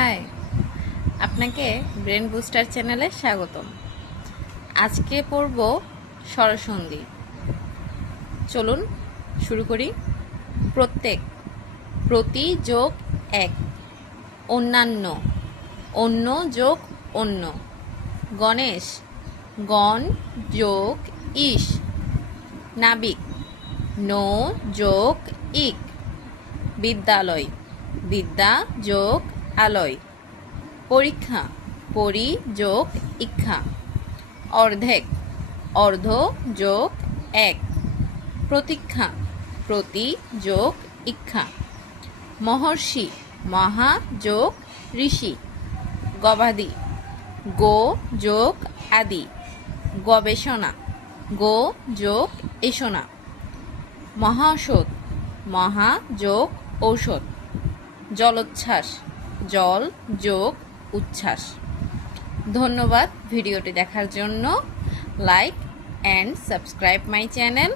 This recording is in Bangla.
হাই, আপনাকে ব্রেন বুস্টার চ্যানেলে স্বাগতম। আজকে পড়ব স্বরসন্ধি। চলুন শুরু করি। প্রত্যেক, প্রতি যোগ এক। অন্যান্য, অন্য যোগ অন্য। গণেশ, গণ যোগ ইশ। নাবিক, নো যোগ ইক। বিদ্যালয়, বিদ্যা যোগ আলয়। পরীক্ষা, পরি যোগ ইক্ষা। অর্ধেক, অর্ধ যোগ এক। প্রতীক্ষা, প্রতি যোগ ইক্ষা। মহর্ষি, মহা যোগ ঋষি। গবাদি, গো যোগ আদি। গবেষণা, গো যোগ এষণা। মহাঔষধ, মহা যোগ ঔষধ। জলোচ্ছ্বাস, জল যোগ উচ্ছ্বাস। ধন্যবাদ ভিডিওটি দেখার জন্য। Like and subscribe my channel.